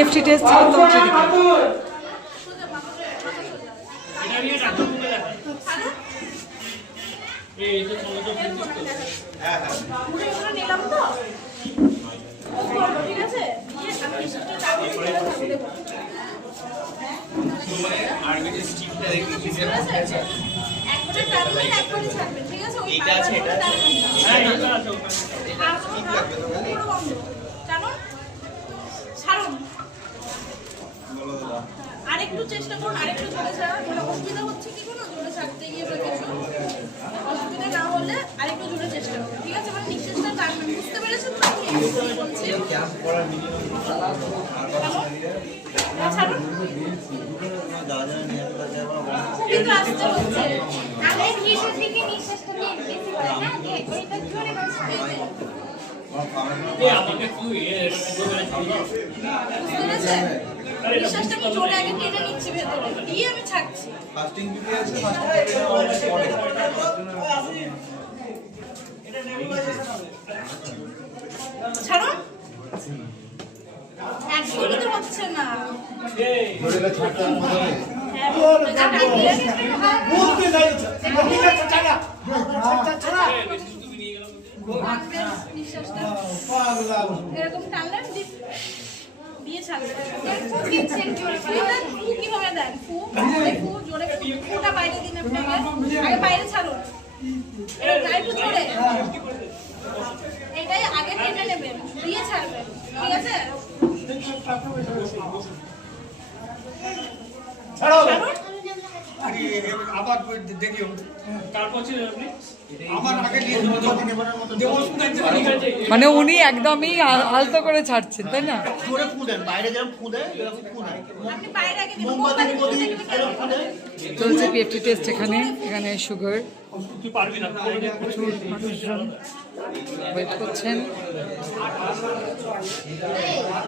PFT test ছিল তো সেদিকে। আরেকটু চেষ্টা করুন, আরেকটু জোরে ছাড়ার কোনো অসুবিধা হচ্ছে কি কোনো জোরে ছাড়তে গিয়ে বা কিছু অসুবিধা না হলে আরেকটু জোরে চেষ্টা করুন, ঠিক আছে? মানে নিঃশ্বাসটা টানবেন, বুঝতে পেরেছেন তো আমি কি বলছি? ছাড়ুন, খুবই তো আসতে হচ্ছে। নিঃশ্বাসটা আমি জোরে আগে টেনে নিচ্ছি ভেতরে দিয়ে আমি ছাড়ছি। ফাস্টিং যদি আছে ফাস্টিং পরে ছাড়ুন, একদমই তো হচ্ছে না। ধরে ছাড়তে হবে বলতে নাই ছাড়া নিঃশ্বাসটা এরকম টানলেন দিয়ে ছাড়বেন। ফু কিভাবে দেন? ফু জোরে ফুটা বাইরে দিন আপনাকে, আগে বাইরে ছাড়ুন, একটু জোরে, এটাই আগে টেনে নেবেন দিয়ে ছাড়বেন, ঠিক আছে? আবার দেখিও তারপর আমার আগে মানে উনি একদমই আলতো করে ছাড়ছেন, তাই না? জোরে ফুদেন বাইরে যেরকম ফুদে এরকম ফুদেন আপনি বাইরে আগে দিন, মোমবাতি এরকম ফুদেন চলছে পিএফটি টেস্ট এখানে এখানে সুগার তুই পারবি না প্রচুর মানুষজন ওয়েট করছেন।